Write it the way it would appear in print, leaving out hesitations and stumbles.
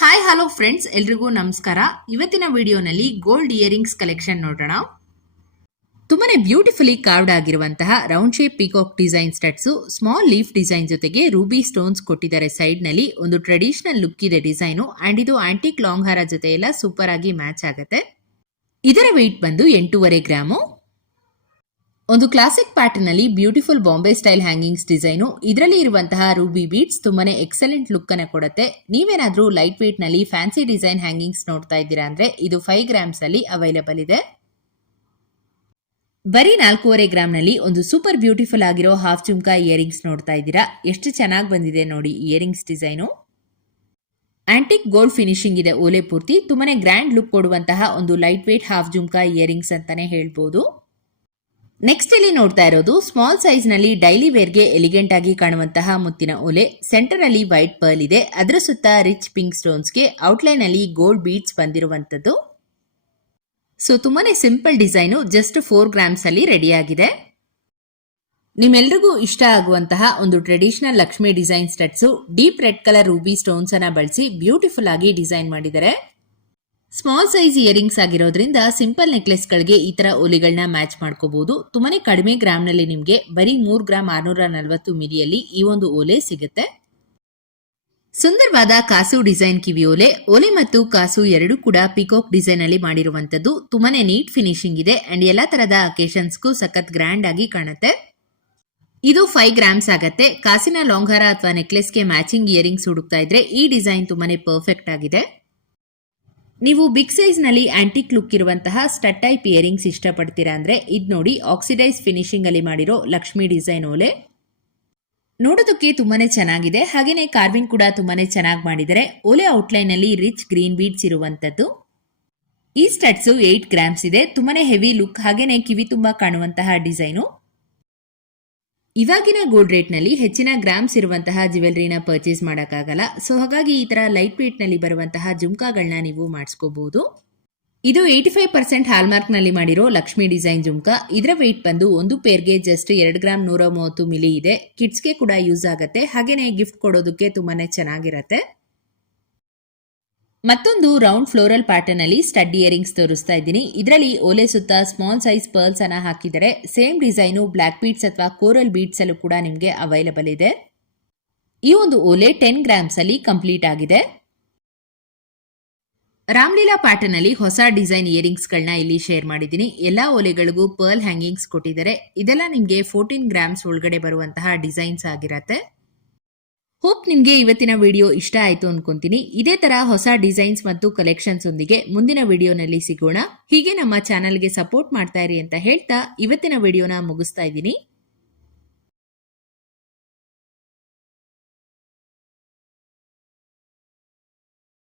Hi hello friends, ಎಲ್ರಿಗೂ ನಮಸ್ಕಾರ. ಇವತ್ತಿನ ವಿಡಿಯೋನಲ್ಲಿ ಗೋಲ್ಡ್ ಇಯರಿಂಗ್ಸ್ ಕಲೆಕ್ಷನ್ ನೋಡೋಣ. ತುಂಬಾನೇ ಬ್ಯೂಟಿಫುಲಿ ಕಾರ್ವ್ಡ್ ಆಗಿರುವಂತಹ round shape peacock design studs, small leaf design ಜೊತೆಗೆ ರೂಬಿ ಸ್ಟೋನ್ಸ್ ಕೊಟ್ಟಿದ್ದಾರೆ. ಸೈಡ್ ನಲ್ಲಿ ಒಂದು ಟ್ರೆಡಿಷನಲ್ ಲುಕ್ ಇದೆ ಡಿಸೈನು, ಅಂಡ್ ಇದು ಆಂಟಿಕ್ ಲಾಂಗ್ ಹಾರ ಜೊತೆ ಎಲ್ಲ ಸೂಪರ್ ಆಗಿ ಮ್ಯಾಚ್ ಆಗುತ್ತೆ. ಇದರ ವೆಯ್ಟ್ ಬಂದು 8.5 ಗ್ರಾಮು. ಒಂದು ಕ್ಲಾಸಿಕ್ ಪ್ಯಾಟರ್ನ್ ಅಲ್ಲಿ beautiful Bombay style hangings design. ಇದರಲ್ಲಿ ಇರುವಂತಹ ರೂಬಿ ಬೀಡ್ಸ್ ತುಂಬಾನೇ ಎಕ್ಸಲೆಂಟ್ ಲುಕ್ ಅನ್ನ ಕೊಡುತ್ತೆ. ನೀವೇನಾದ್ರೂ ಲೈಟ್ ವೇಟ್ ನಲ್ಲಿ ಫ್ಯಾನ್ಸಿ ಡಿಸೈನ್ ಹ್ಯಾಂಗಿಂಗ್ಸ್ ನೋಡ್ತಾ ಇದ್ದೀರಾ ಅಂದ್ರೆ ಇದು 5 ಗ್ರಾಮ್ಸ್ ಅಲ್ಲಿ ಅವೈಲೇಬಲ್ ಇದೆ. ಬರೀ 4.5 ಗ್ರಾಮ್ ನಲ್ಲಿ ಒಂದು ಸೂಪರ್ ಬ್ಯೂಟಿಫುಲ್ ಆಗಿರೋ ಹಾಫ್ ಜುಮ್ಕಾ ಇಯರಿಂಗ್ಸ್ ನೋಡ್ತಾ ಇದ್ದೀರಾ. ಎಷ್ಟು ಚೆನ್ನಾಗಿ ಬಂದಿದೆ ನೋಡಿ earrings design. Antique gold finishing ಇದೆ ಓಲೆ ಪೂರ್ತಿ. ತುಂಬಾನೇ ಗ್ರ್ಯಾಂಡ್ ಲುಕ್ ಕೊಡುವಂತಹ ಒಂದು light weight half jhumka earrings ಅಂತಾನೆ ಹೇಳ್ಬೋದು. ನೆಕ್ಸ್ಟ್ ಇಲ್ಲಿ ನೋಡ್ತಾ ಇರೋದು ಸ್ಮಾಲ್ ಸೈಜ್ ನಲ್ಲಿ ಡೈಲಿ ವೇರ್ಗೆ ಎಲಿಗೆಂಟ್ ಆಗಿ ಕಾಣುವಂತಹ ಮುತ್ತಿನ ಓಲೆ. ಸೆಂಟರ್ ಅಲ್ಲಿ ವೈಟ್ ಪರ್ಲ್ ಇದೆ, ಅದರ ಸುತ್ತ ರಿಚ್ ಪಿಂಕ್ ಸ್ಟೋನ್ಸ್ಗೆ ಔಟ್ಲೈನ್ ಅಲ್ಲಿ ಗೋಲ್ಡ್ ಬೀಡ್ಸ್ ಬಂದಿರುವಂತದ್ದು. ಸೊ ತುಂಬಾನೇ ಸಿಂಪಲ್ ಡಿಸೈನು, ಜಸ್ಟ್ 4 ಗ್ರಾಮ್ಸ್ ಅಲ್ಲಿ ರೆಡಿ ಆಗಿದೆ. ನಿಮ್ಮೆಲ್ರಿಗೂ ಇಷ್ಟ ಆಗುವಂತಹ ಒಂದು traditional Lakshmi design studs deep red colour Ruby stones ಅನ್ನ ಬಳಸಿ ಬ್ಯೂಟಿಫುಲ್ ಆಗಿ ಡಿಸೈನ್ ಮಾಡಿದ್ದಾರೆ. ಸ್ಮಾಲ್ ಸೈಜ್ ಇಯರಿಂಗ್ಸ್ ಆಗಿರೋದ್ರಿಂದ ಸಿಂಪಲ್ ನೆಕ್ಲೆಸ್ ಗಳಿಗೆ ಈ ತರ ಓಲಿಗಳನ್ನ ಮ್ಯಾಚ್ ಮಾಡ್ಕೋಬಹುದು. ತುಂಬಾನೇ ಕಡಿಮೆ ಗ್ರಾಮ್ ನಲ್ಲಿ ನಿಮ್ಗೆ ಬರೀ 3 ಗ್ರಾಮ್ 640 ಮಿಲಿಯಲ್ಲಿ ಈ ಒಂದು ಓಲೆ ಸಿಗುತ್ತೆ. ಸುಂದರವಾದ ಕಾಸು ಡಿಸೈನ್ ಕಿವಿ ಓಲೆ. ಓಲೆ ಮತ್ತು ಕಾಸು ಎರಡು ಕೂಡ ಪಿಕಾಕ್ ಡಿಸೈನ್ ಅಲ್ಲಿ ಮಾಡಿರುವಂತದ್ದು. ತುಂಬಾನೇ ನೀಟ್ ಫಿನಿಶಿಂಗ್ ಇದೆ ಅಂಡ್ ಎಲ್ಲಾ ತರದ ಅಕೇಶನ್ಸ್ಗೂ ಸಖತ್ ಗ್ರ್ಯಾಂಡ್ ಆಗಿ ಕಾಣುತ್ತೆ. ಇದು 5 ಗ್ರಾಮ್ಸ್ ಆಗತ್ತೆ. ಕಾಸಿನ ಲಾಂಗ್ ಹಾರ ಅಥವಾ ನೆಕ್ಲೆಸ್ಗೆ ಮ್ಯಾಚಿಂಗ್ ಇಯರಿಂಗ್ಸ್ ಹುಡುಕ್ತಾ ಇದ್ರೆ ಈ ಡಿಸೈನ್ ತುಂಬಾನೇ ಪರ್ಫೆಕ್ಟ್ ಆಗಿದೆ. ನೀವು ಬಿಗ್ ಸೈಜ್ ನಲ್ಲಿ ಆಂಟಿಕ್ ಲುಕ್ ಇರುವಂತಹ ಸ್ಟಡ್ ಟೈಪ್ ಇಯರಿಂಗ್ಸ್ ಇಷ್ಟಪಡ್ತೀರಾ ಅಂದ್ರೆ ಇದ್ ನೋಡಿ, ಆಕ್ಸಿಡೈಸ್ ಫಿನಿಶಿಂಗ್ ಅಲ್ಲಿ ಮಾಡಿರೋ ಲಕ್ಷ್ಮಿ ಡಿಸೈನ್ ಓಲೆ. ನೋಡೋದಕ್ಕೆ ತುಂಬಾನೇ ಚೆನ್ನಾಗಿದೆ, ಹಾಗೇನೆ ಕಾರ್ವಿಂಗ್ ಕೂಡ ತುಂಬಾನೇ ಚೆನ್ನಾಗಿ ಮಾಡಿದರೆ. ಓಲೆ ಔಟ್ಲೈನ್ ಅಲ್ಲಿ ರಿಚ್ ಗ್ರೀನ್ ಬೀಡ್ಸ್ ಇರುವಂತದ್ದು. ಈ ಸ್ಟಡ್ಸ್ 8 ಗ್ರಾಮ್ಸ್ ಇದೆ. ತುಂಬಾನೇ ಹೆವಿ ಲುಕ್, ಹಾಗೇನೆ ಕಿವಿ ತುಂಬಾ ಕಾಣುವಂತಹ ಡಿಸೈನು. ಇವಾಗಿನ ಗೋಲ್ಡ್ ರೇಟ್ ನಲ್ಲಿ ಹೆಚ್ಚಿನ ಗ್ರಾಮ್ಸ್ ಇರುವಂತಹ ಜ್ಯುವೆಲರಿನ ಪರ್ಚೇಸ್ ಮಾಡೋಕ್ಕಾಗಲ್ಲ. ಸೊ ಹಾಗಾಗಿ ಈ ತರ ಲೈಟ್ ವೇಟ್ ನಲ್ಲಿ ಬರುವಂತಹ ಜುಮ್ಕಾಗಳನ್ನ ನೀವು ಮಾಡಿಸ್ಕೋಬಹುದು. ಇದು 85% ಹಾಲ್ಮಾರ್ಕ್ ನಲ್ಲಿ ಮಾಡಿರೋ ಲಕ್ಷ್ಮಿ ಡಿಸೈನ್ ಜುಮ್ಕಾ. ಇದರ ವೇಟ್ ಬಂದು ಒಂದು ಪೇರ್ಗೆ ಜಸ್ಟ್ 2 ಗ್ರಾಮ್ 130 ಮಿಲಿ ಇದೆ. ಕಿಡ್ಸ್ಗೆ ಕೂಡ ಯೂಸ್ ಆಗುತ್ತೆ, ಹಾಗೇನೆ ಗಿಫ್ಟ್ ಕೊಡೋದಕ್ಕೆ ತುಂಬಾನೇ ಚೆನ್ನಾಗಿರತ್ತೆ. ಮತ್ತೊಂದು ರೌಂಡ್ ಫ್ಲೋರಲ್ ಪ್ಯಾಟರ್ನ್ ಅಲ್ಲಿ ಸ್ಟಡ್ ಇಯರಿಂಗ್ಸ್ ತೋರಿಸ್ತಾ ಇದ್ದೀನಿ. ಇದರಲ್ಲಿ ಓಲೆ ಸುತ್ತ ಸ್ಮಾಲ್ ಸೈಜ್ ಪರ್ಲ್ಸ್ ಅನ್ನ ಹಾಕಿದರೆ. ಸೇಮ್ ಡಿಸೈನು ಬ್ಲಾಕ್ ಬೀಡ್ಸ್ ಅಥವಾ ಕೋರಲ್ ಬೀಡ್ಸ್ ಅಲ್ಲೂ ಕೂಡ ನಿಮಗೆ ಅವೈಲೇಬಲ್ ಇದೆ. ಈ ಒಂದು ಓಲೆ 10 ಗ್ರಾಮ್ಸ್ ಅಲ್ಲಿ ಕಂಪ್ಲೀಟ್ ಆಗಿದೆ. ರಾಮ್ಲೀಲಾ ಪ್ಯಾಟರ್ನ್ ಅಲ್ಲಿ ಹೊಸ ಡಿಸೈನ್ ಇಯರಿಂಗ್ಸ್ ಗಳನ್ನ ಇಲ್ಲಿ ಶೇರ್ ಮಾಡಿದ್ದೀನಿ. ಎಲ್ಲಾ ಓಲೆಗಳಿಗೂ ಪರ್ಲ್ ಹ್ಯಾಂಗಿಂಗ್ಸ್ ಕೊಟ್ಟಿದ್ದಾರೆ. ಇದೆಲ್ಲ ನಿಮ್ಗೆ 14 ಗ್ರಾಮ್ಸ್ ಒಳಗಡೆ ಬರುವಂತಹ ಡಿಸೈನ್ಸ್ ಆಗಿರತ್ತೆ. ಹೋಪ್ ನಿಮ್ಗೆ ಇವತ್ತಿನ ವಿಡಿಯೋ ಇಷ್ಟ ಆಯ್ತು ಅನ್ಕೊಂತೀನಿ. ಇದೇ ತರ ಹೊಸ ಡಿಸೈನ್ಸ್ ಮತ್ತು ಕಲೆಕ್ಷನ್ಸ್ ಒಂದಿಗೆ ಮುಂದಿನ ವಿಡಿಯೋನಲ್ಲಿ ಸಿಗೋಣ. ಹೀಗೆ ನಮ್ಮ ಚಾನೆಲ್ಗೆ ಸಪೋರ್ಟ್ ಮಾಡ್ತಾ ಇರಿ ಅಂತ ಹೇಳ್ತಾ ಇವತ್ತಿನ ವಿಡಿಯೋನ ಮುಗಿಸ್ತಾ ಇದ್ದೀನಿ.